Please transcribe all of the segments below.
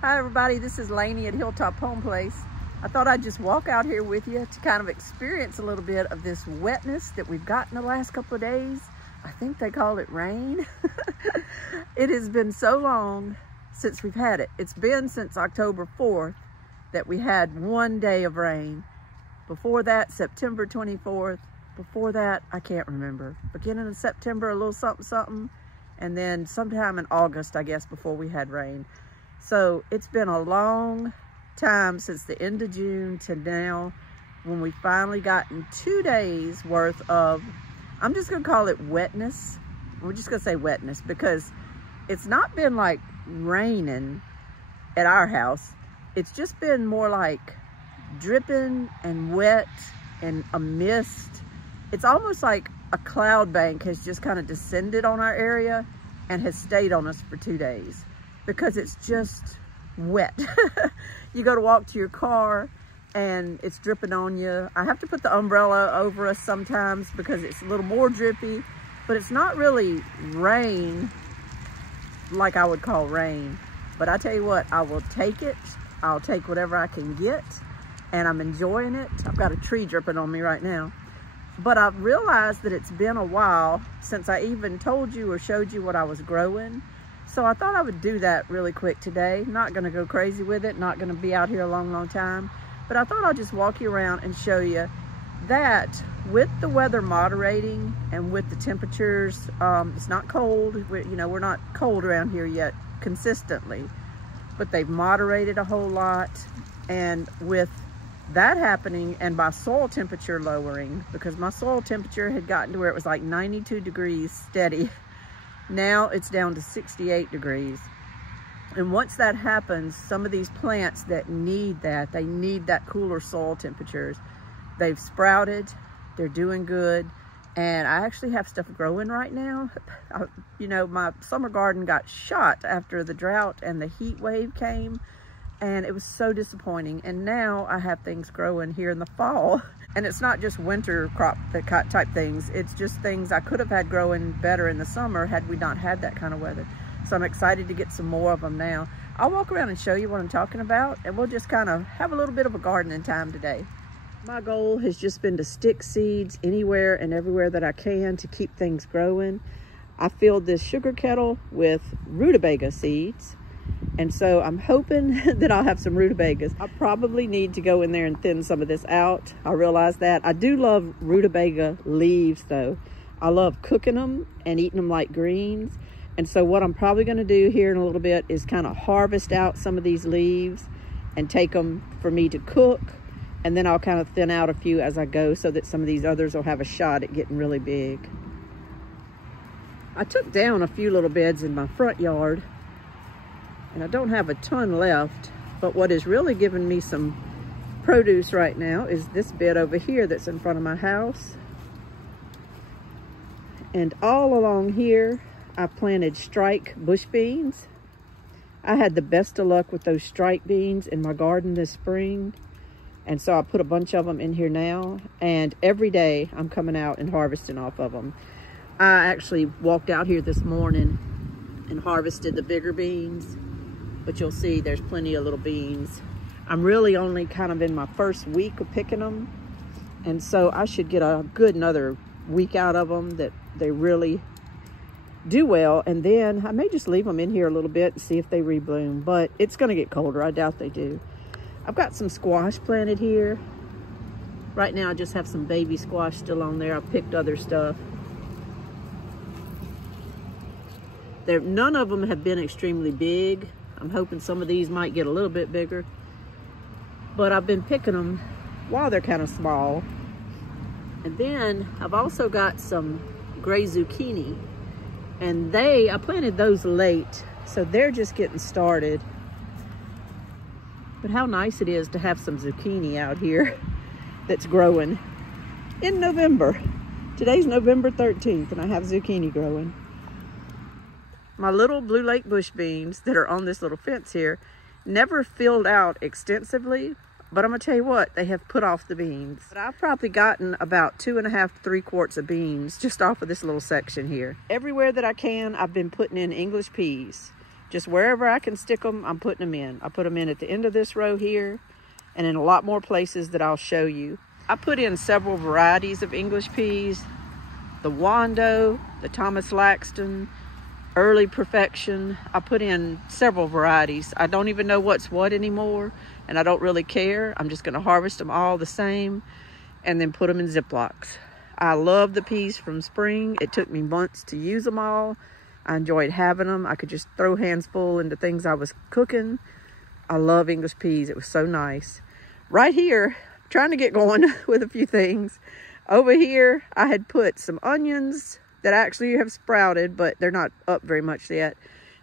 Hi everybody, this is Lainey at Hilltop Home Place. I thought I'd just walk out here with you to kind of experience a little bit of this wetness that we've gotten the last couple of days. I think they call it rain. It has been so long since we've had it. It's been since October 4th that we had 1 day of rain. Before that, September 24th. Before that, I can't remember. Beginning of September, a little something, something. And then sometime in August, I guess, before we had rain. So it's been a long time since the end of June to now when we finally gotten 2 days worth of, I'm just gonna call it wetness. We're just gonna say wetness because it's not been like raining at our house. It's just been more like dripping and wet and a mist. It's almost like a cloud bank has just kind of descended on our area and has stayed on us for 2 days. Because it's just wet. You go to walk to your car and it's dripping on you. I have to put the umbrella over us sometimes because it's a little more drippy, but it's not really rain like I would call rain. But I tell you what, I will take it. I'll take whatever I can get and I'm enjoying it. I've got a tree dripping on me right now. But I've realized that it's been a while since I even told you or showed you what I was growing. So I thought I would do that really quick today. Not gonna go crazy with it, not gonna be out here a long, long time. But I thought I'll just walk you around and show you that with the weather moderating and with the temperatures, it's not cold. We're not cold around here yet consistently, but they've moderated a whole lot. And with that happening and my soil temperature lowering, because my soil temperature had gotten to where it was like 92 degrees steady. Now it's down to 68 degrees. And once that happens, some of these plants that need that, they need that cooler soil temperatures. They've sprouted, they're doing good. And I actually have stuff growing right now. My summer garden got shot after the drought and the heat wave came. And it was so disappointing. And now I have things growing here in the fall. And it's not just winter crop type things. It's just things I could have had growing better in the summer had we not had that kind of weather. So I'm excited to get some more of them now. I'll walk around and show you what I'm talking about. And we'll just kind of have a little bit of a gardening time today. My goal has just been to stick seeds anywhere and everywhere that I can to keep things growing. I filled this sugar kettle with rutabaga seeds. And so I'm hoping that I'll have some rutabagas. I probably need to go in there and thin some of this out. I realize that. I do love rutabaga leaves though. I love cooking them and eating them like greens. And so what I'm probably gonna do here in a little bit is kind of harvest out some of these leaves and take them for me to cook. And then I'll kind of thin out a few as I go so that some of these others will have a shot at getting really big. I took down a few little beds in my front yard. And I don't have a ton left, but what is really giving me some produce right now is this bed over here that's in front of my house. And all along here, I planted strike bush beans. I had the best of luck with those strike beans in my garden this spring. And so I put a bunch of them in here now. And every day I'm coming out and harvesting off of them. I actually walked out here this morning and harvested the bigger beans. But you'll see there's plenty of little beans. I'm really only kind of in my first week of picking them. And so I should get a good another week out of them that they really do well. And then I may just leave them in here a little bit and see if they rebloom. But it's gonna get colder, I doubt they do. I've got some squash planted here. Right now I just have some baby squash still on there. I've picked other stuff. None of them have been extremely big. I'm hoping some of these might get a little bit bigger. But I've been picking them while they're kind of small. And then I've also got some gray zucchini. And I planted those late, so they're just getting started. But how nice it is to have some zucchini out here that's growing in November. Today's November 13th and I have zucchini growing. My little Blue Lake bush beans that are on this little fence here never filled out extensively, but I'm gonna tell you what, they have put off the beans. But I've probably gotten about 2.5 to 3 quarts of beans just off of this little section here. Everywhere that I can, I've been putting in English peas. Just wherever I can stick them, I'm putting them in. I put them in at the end of this row here and in a lot more places that I'll show you. I put in several varieties of English peas. The Wando, the Thomas Laxton, Early Perfection. I put in several varieties. I don't even know what's what anymore, and I don't really care. I'm just gonna harvest them all the same and then put them in Ziplocs. I love the peas from spring. It took me months to use them all. I enjoyed having them. I could just throw hands full into things I was cooking. I love English peas. It was so nice. Right here, trying to get going with a few things. Over here, I had put some onions that actually have sprouted, but they're not up very much yet.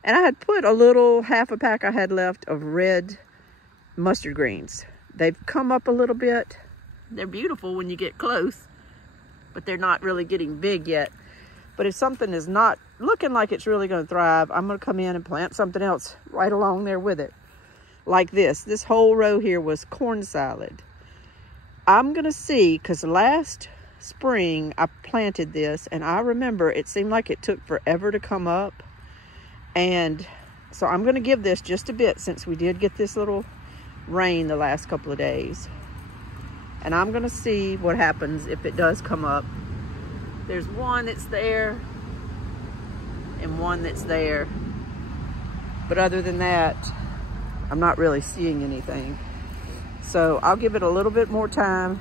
And I had put a little, half a pack I had left of red mustard greens. They've come up a little bit. They're beautiful when you get close, but they're not really getting big yet. But if something is not looking like it's really going to thrive, I'm going to come in and plant something else right along there with it. Like this. This whole row here was corn salad. I'm going to see, because last spring I planted this, and I remember it seemed like it took forever to come up. And so I'm going to give this just a bit, since we did get this little rain the last couple of days. And I'm going to see what happens if it does come up. There's one that's there and one that's there. But other than that, I'm not really seeing anything. So I'll give it a little bit more time,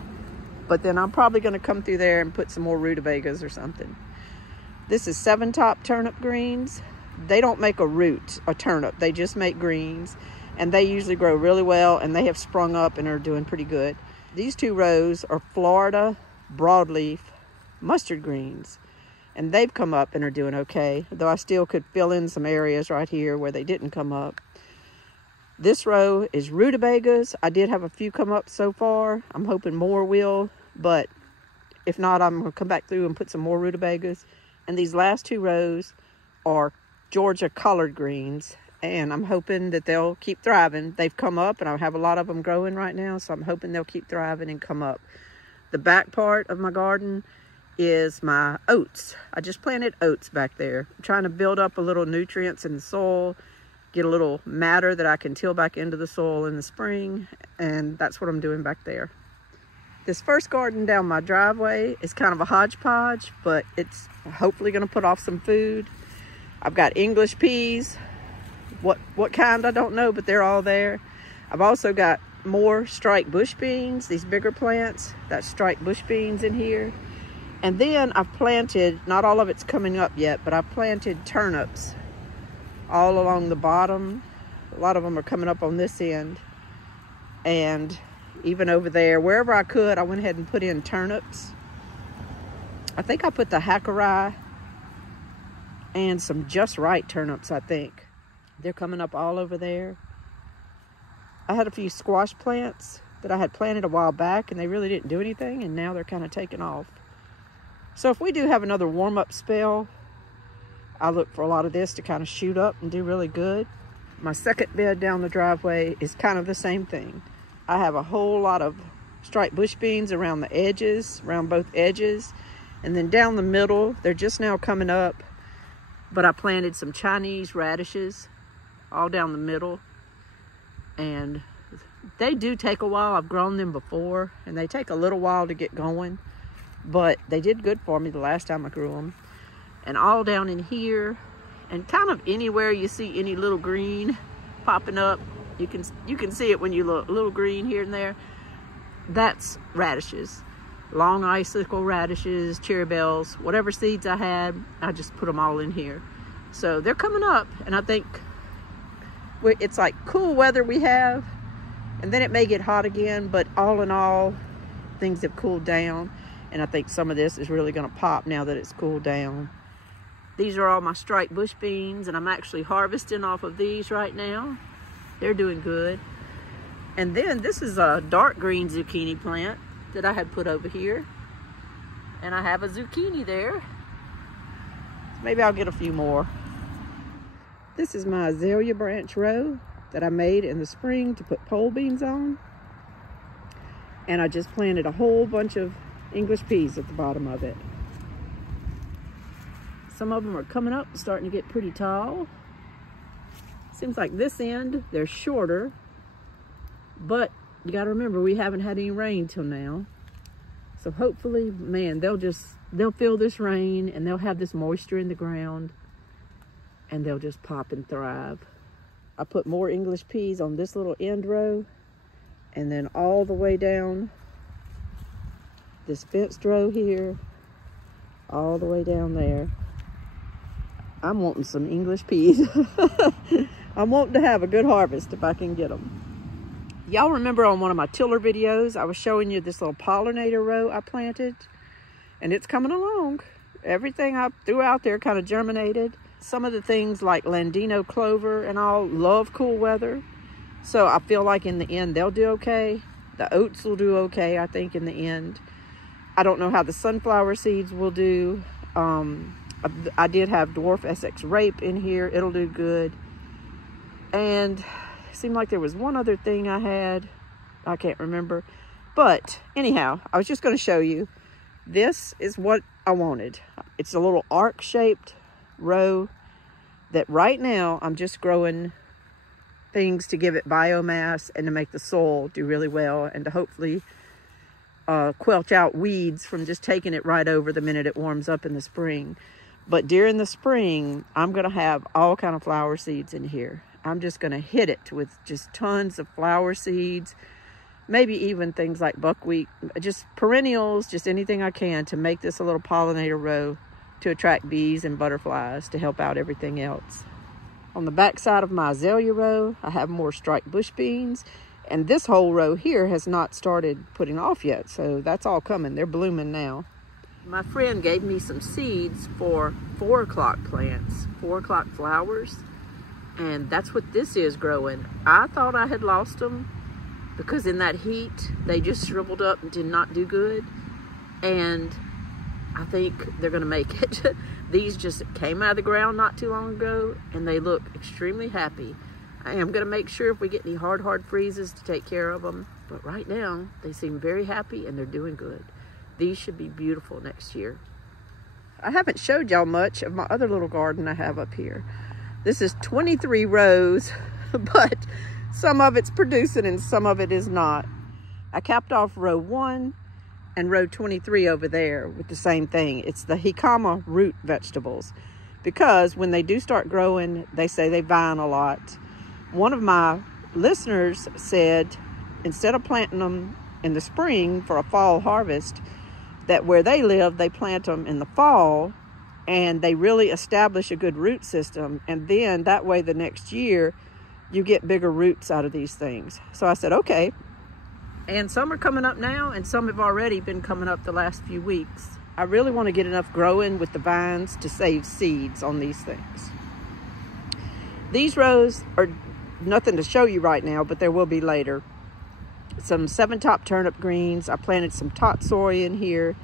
but then I'm probably going to come through there and put some more rutabagas or something. This is 7-top turnip greens. They don't make a root, a turnip. They just make greens, and they usually grow really well, and they have sprung up and are doing pretty good. These two rows are Florida broadleaf mustard greens, and they've come up and are doing okay, though I still could fill in some areas right here where they didn't come up. This row is rutabagas. I did have a few come up so far. I'm hoping more will, but if not, I'm going to come back through and put some more rutabagas. And these last two rows are Georgia collard greens, and I'm hoping that they'll keep thriving. They've come up, and I have a lot of them growing right now, so I'm hoping they'll keep thriving and come up. The back part of my garden is my oats. I just planted oats back there. I'm trying to build up a little nutrients in the soil, get a little matter that I can till back into the soil in the spring, and that's what I'm doing back there. This first garden down my driveway is kind of a hodgepodge, but it's hopefully going to put off some food. I've got English peas. What kind, I don't know, but they're all there. I've also got more striped bush beans, these bigger plants, that's striped bush beans in here. And then I've planted, not all of it's coming up yet, but I've planted turnips all along the bottom. A lot of them are coming up on this end, and even over there, wherever I could, I went ahead and put in turnips. I think I put the Hackeri and some just right turnips, I think. They're coming up all over there. I had a few squash plants that I had planted a while back, and they really didn't do anything, and now they're kind of taking off. So if we do have another warm-up spell, I look for a lot of this to kind of shoot up and do really good. My second bed down the driveway is kind of the same thing. I have a whole lot of striped bush beans around the edges, around both edges. And then down the middle, they're just now coming up. But I planted some Chinese radishes all down the middle. And they do take a while. I've grown them before, and they take a little while to get going. But they did good for me the last time I grew them. And all down in here, and kind of anywhere you see any little green popping up, you can see it when you look, little green here and there. That's radishes, long icicle radishes, cherry bells, whatever seeds I had, I just put them all in here. So they're coming up, and I think it's like cool weather we have, and then it may get hot again, but all in all, things have cooled down, and I think some of this is really gonna pop now that it's cooled down. These are all my striped bush beans, and I'm actually harvesting off of these right now. They're doing good. And then this is a dark green zucchini plant that I had put over here. And I have a zucchini there. Maybe I'll get a few more. This is my azalea branch row that I made in the spring to put pole beans on. And I just planted a whole bunch of English peas at the bottom of it. Some of them are coming up, starting to get pretty tall. Seems like this end, they're shorter, but you got to remember we haven't had any rain till now. So hopefully, man, they'll feel this rain and they'll have this moisture in the ground and they'll just pop and thrive. I put more English peas on this little end row and then all the way down this fenced row here, all the way down there. I'm wanting some English peas. I'm wanting to have a good harvest if I can get them. Y'all remember on one of my tiller videos, I was showing you this little pollinator row I planted, and it's coming along. Everything I threw out there kind of germinated. Some of the things like Landino clover and all love cool weather. So I feel like in the end, they'll do okay. The oats will do okay, I think, in the end. I don't know how the sunflower seeds will do. I did have dwarf Essex rape in here. It'll do good. And it seemed like there was one other thing I had. I can't remember. But anyhow, I was just going to show you. This is what I wanted. It's a little arc-shaped row that right now I'm just growing things to give it biomass and to make the soil do really well and to hopefully quelch out weeds from just taking it right over the minute it warms up in the spring. But during the spring, I'm going to have all kind of flower seeds in here. I'm just going to hit it with just tons of flower seeds, maybe even things like buckwheat, just perennials, just anything I can to make this a little pollinator row to attract bees and butterflies to help out everything else. On the back side of my azalea row, I have more striped bush beans, and this whole row here has not started putting off yet, so that's all coming. They're blooming now. My friend gave me some seeds for 4 o'clock plants, 4 o'clock flowers, and that's what this is growing. I thought I had lost them because in that heat, they just shriveled up and did not do good, and I think they're gonna make it. These just came out of the ground not too long ago, and they look extremely happy. I am gonna make sure if we get any hard freezes to take care of them, but right now, they seem very happy and they're doing good. These should be beautiful next year. I haven't showed y'all much of my other little garden I have up here. This is 23 rows, but some of it's producing and some of it is not. I capped off row 1 and row 23 over there with the same thing. It's the jicama root vegetables, because when they do start growing, they say they vine a lot. One of my listeners said, instead of planting them in the spring for a fall harvest, that where they live, they plant them in the fall and they really establish a good root system. And then that way the next year, you get bigger roots out of these things. So I said, okay. And some are coming up now and some have already been coming up the last few weeks. I really want to get enough growing with the vines to save seeds on these things. These rows are nothing to show you right now, but there will be later. Some 7-top turnip greens. I planted some tot soy in here,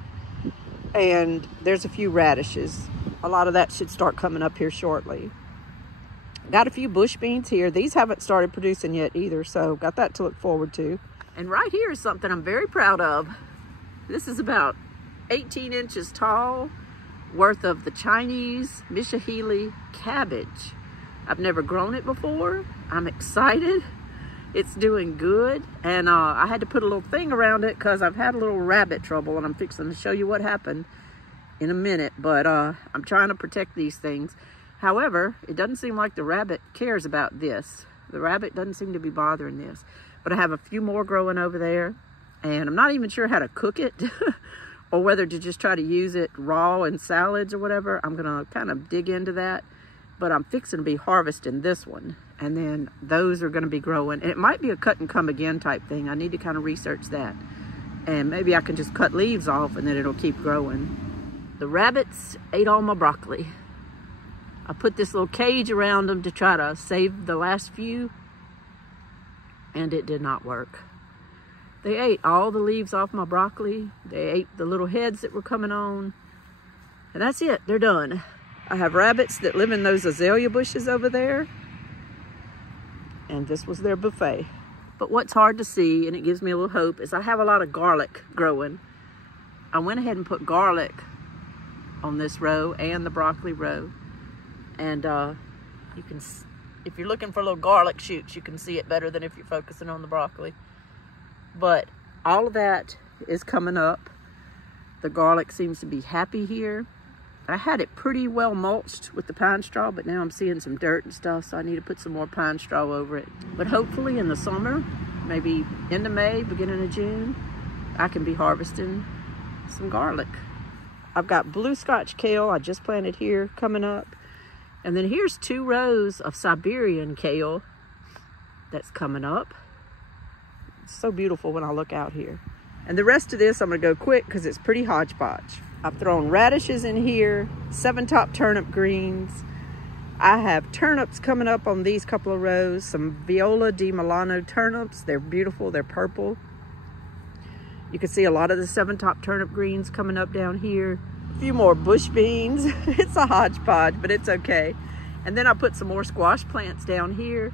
and there's a few radishes. A lot of that should start coming up here shortly. Got a few bush beans here. These haven't started producing yet either, so got that to look forward to. And right here is something I'm very proud of. This is about 18 inches tall, worth of the Chinese Mishahili cabbage. I've never grown it before. I'm excited. It's doing good, and I had to put a little thing around it because I've had a little rabbit trouble, and I'm fixing to show you what happened in a minute, but I'm trying to protect these things. However, it doesn't seem like the rabbit cares about this. The rabbit doesn't seem to be bothering this, but I have a few more growing over there, and I'm not even sure how to cook it or whether to just try to use it raw in salads or whatever. I'm gonna kind of dig into that, but I'm fixing to be harvesting this one. And then those are going to be growing. And it might be a cut and come again type thing. I need to kind of research that. And maybe I can just cut leaves off and then it'll keep growing. The rabbits ate all my broccoli. I put this little cage around them to try to save the last few. And it did not work. They ate all the leaves off my broccoli. They ate the little heads that were coming on. And that's it. They're done. I have rabbits that live in those azalea bushes over there. And this was their buffet. But what's hard to see, and it gives me a little hope, is I have a lot of garlic growing. I went ahead and put garlic on this row and the broccoli row. And you can If you're looking for little garlic shoots, you can see it better than if you're focusing on the broccoli. But all of that is coming up. The garlic seems to be happy here. I had it pretty well mulched with the pine straw, but now I'm seeing some dirt and stuff, so I need to put some more pine straw over it. But hopefully in the summer, maybe end of May, beginning of June, I can be harvesting some garlic. I've got blue Scotch kale I just planted here coming up. And then here's 2 rows of Siberian kale that's coming up. It's so beautiful when I look out here. And the rest of this, I'm gonna go quick because it's pretty hodgepodge. I've thrown radishes in here, 7-top turnip greens. I have turnips coming up on these couple of rows, some Viola di Milano turnips. They're beautiful, they're purple. You can see a lot of the 7-top turnip greens coming up down here. A few more bush beans. It's a hodgepodge, but it's okay. And then I put some more squash plants down here.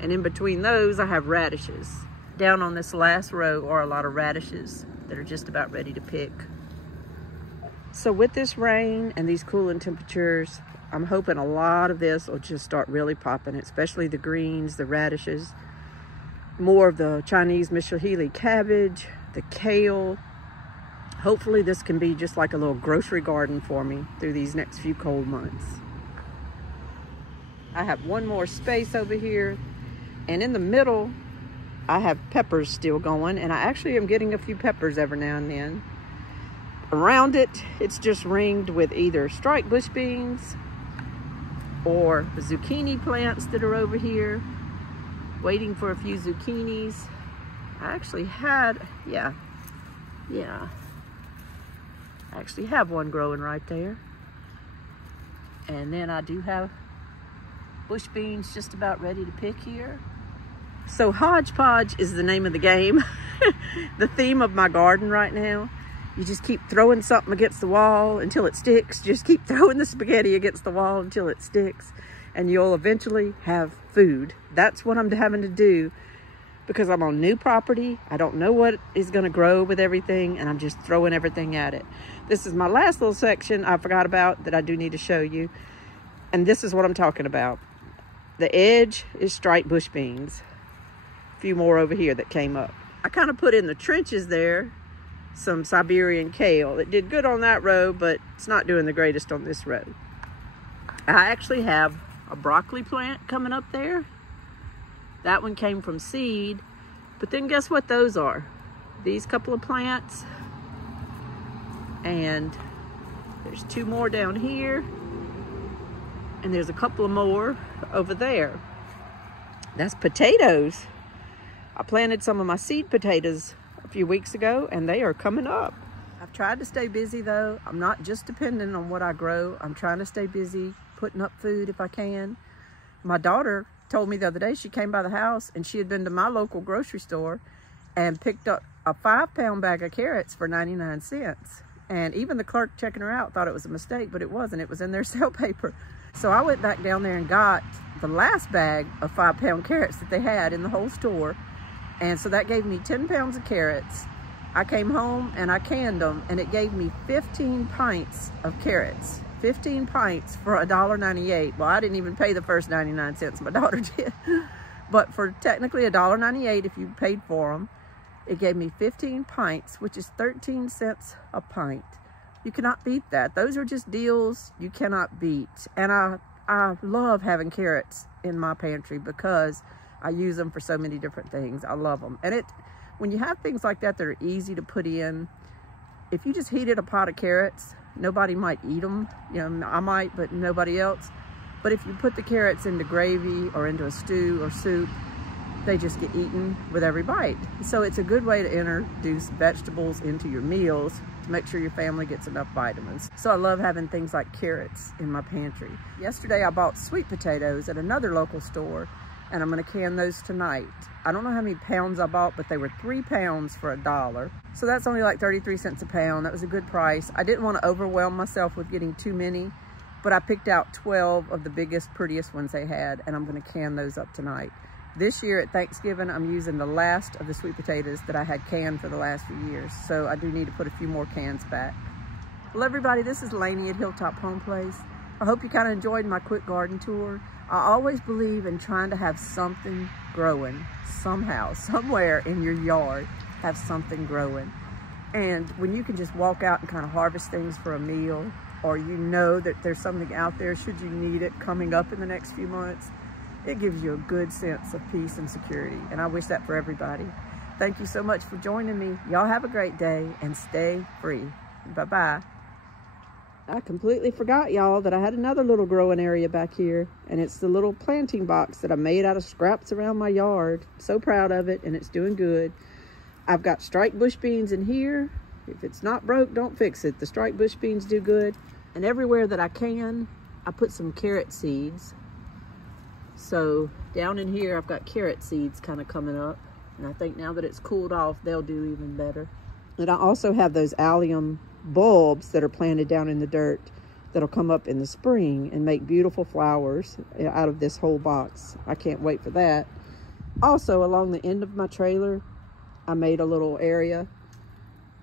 And in between those, I have radishes. Down on this last row are a lot of radishes that are just about ready to pick. So with this rain and these cooling temperatures, I'm hoping a lot of this will just start really popping, especially the greens, the radishes, more of the Chinese Mishahili cabbage, the kale. Hopefully this can be just like a little grocery garden for me through these next few cold months. I have one more space over here, and in the middle, I have peppers still going, and I actually am getting a few peppers every now and then. Around it, it's just ringed with either striped bush beans or the zucchini plants that are over here. Waiting for a few zucchinis. I actually had, I actually have one growing right there. And then I do have bush beans just about ready to pick here. So hodgepodge is the name of the game. The theme of my garden right now. You just keep throwing something against the wall until it sticks. Just keep throwing the spaghetti against the wall until it sticks. And you'll eventually have food. That's what I'm having to do because I'm on new property. I don't know what is going to grow with everything, and I'm just throwing everything at it. This is my last little section I forgot about that I do need to show you. And this is what I'm talking about. The edge is striped bush beans. A few more over here that came up. I kind of put in the trenches there some Siberian kale. It did good on that row, but it's not doing the greatest on this row. I actually have a broccoli plant coming up there. That one came from seed, but then guess what those are? These couple of plants, and there's 2 more down here, and there's a couple of more over there. That's potatoes. I planted some of my seed potatoes a few weeks ago, and they are coming up. I've tried to stay busy though. I'm not just dependent on what I grow. I'm trying to stay busy, putting up food if I can. My daughter told me the other day, she came by the house and she had been to my local grocery store and picked up a 5-pound bag of carrots for 99 cents. And even the clerk checking her out thought it was a mistake, but it wasn't. It was in their sale paper. So I went back down there and got the last bag of 5-pound carrots that they had in the whole store. And so that gave me 10 pounds of carrots. I came home and I canned them, and it gave me 15 pints of carrots. 15 pints for $1.98. Well, I didn't even pay the first 99 cents, my daughter did. But for technically $1.98 if you paid for them, it gave me 15 pints, which is 13 cents a pint. You cannot beat that. Those are just deals you cannot beat. And I love having carrots in my pantry because I use them for so many different things. I love them. And when you have things like that that are easy to put in, if you just heated a pot of carrots, nobody might eat them. You know, I might, but nobody else. But if you put the carrots into gravy or into a stew or soup, they just get eaten with every bite. So it's a good way to introduce vegetables into your meals to make sure your family gets enough vitamins. So I love having things like carrots in my pantry. Yesterday I bought sweet potatoes at another local store, and I'm gonna can those tonight. I don't know how many pounds I bought, but they were 3 pounds for $1. So that's only like 33 cents a pound. That was a good price. I didn't want to overwhelm myself with getting too many, but I picked out 12 of the biggest, prettiest ones they had, and I'm gonna can those up tonight. This year at Thanksgiving, I'm using the last of the sweet potatoes that I had canned for the last few years. So I do need to put a few more cans back. Well, everybody, this is Lainey at Hilltop Home Place. I hope you kind of enjoyed my quick garden tour. I always believe in trying to have something growing somehow, somewhere in your yard, have something growing. And when you can just walk out and kind of harvest things for a meal, or you know that there's something out there should you need it coming up in the next few months, it gives you a good sense of peace and security. And I wish that for everybody. Thank you so much for joining me. Y'all have a great day and stay free. Bye-bye. I completely forgot, y'all, that I had another little growing area back here, and it's the little planting box that I made out of scraps around my yard. So proud of it, and it's doing good. I've got striped bush beans in here. If it's not broke, don't fix it. The striped bush beans do good. And everywhere that I can, I put some carrot seeds. So down in here, I've got carrot seeds kind of coming up. And I think now that it's cooled off, they'll do even better. And I also have those allium bulbs that are planted down in the dirt that'll come up in the spring and make beautiful flowers out of this whole box. I can't wait for that. Also, along the end of my trailer, I made a little area.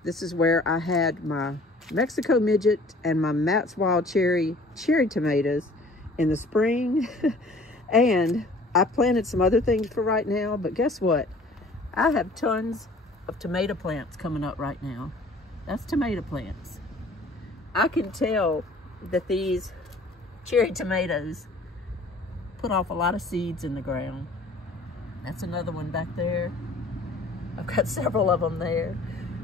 This is where I had my Mexico midget and my Matt's Wild cherry tomatoes in the spring. And I planted some other things for right now, but guess what? I have tons of tomato plants coming up right now. That's tomato plants. I can tell that these cherry tomatoes put off a lot of seeds in the ground. That's another one back there. I've got several of them there.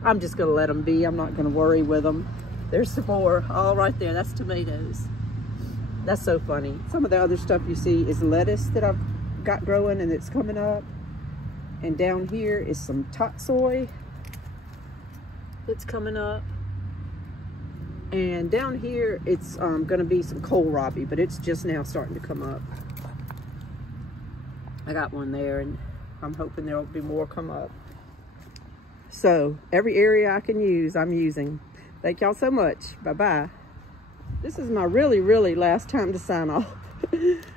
I'm just gonna let them be. I'm not gonna worry with them. There's some more, all right there. That's tomatoes. That's so funny. Some of the other stuff you see is lettuce that I've got growing and it's coming up. And down here is some tatsoi that's coming up. And down here, it's gonna be some kohlrabi, but it's just now starting to come up. I got one there and I'm hoping there'll be more come up. So every area I can use, I'm using. Thank y'all so much. Bye-bye. This is my really last time to sign off.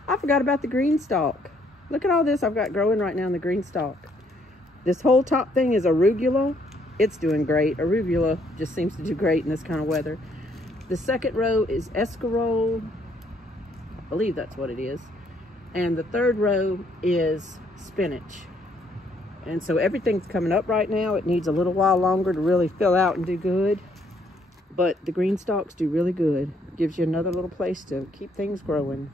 I forgot about the green stalk. Look at all this I've got growing right now in the green stalk. This whole top thing is arugula. It's doing great. Arugula just seems to do great in this kind of weather. The second row is escarole. I believe that's what it is. And the third row is spinach. And so everything's coming up right now. It needs a little while longer to really fill out and do good. But the green stalks do really good. Gives you another little place to keep things growing.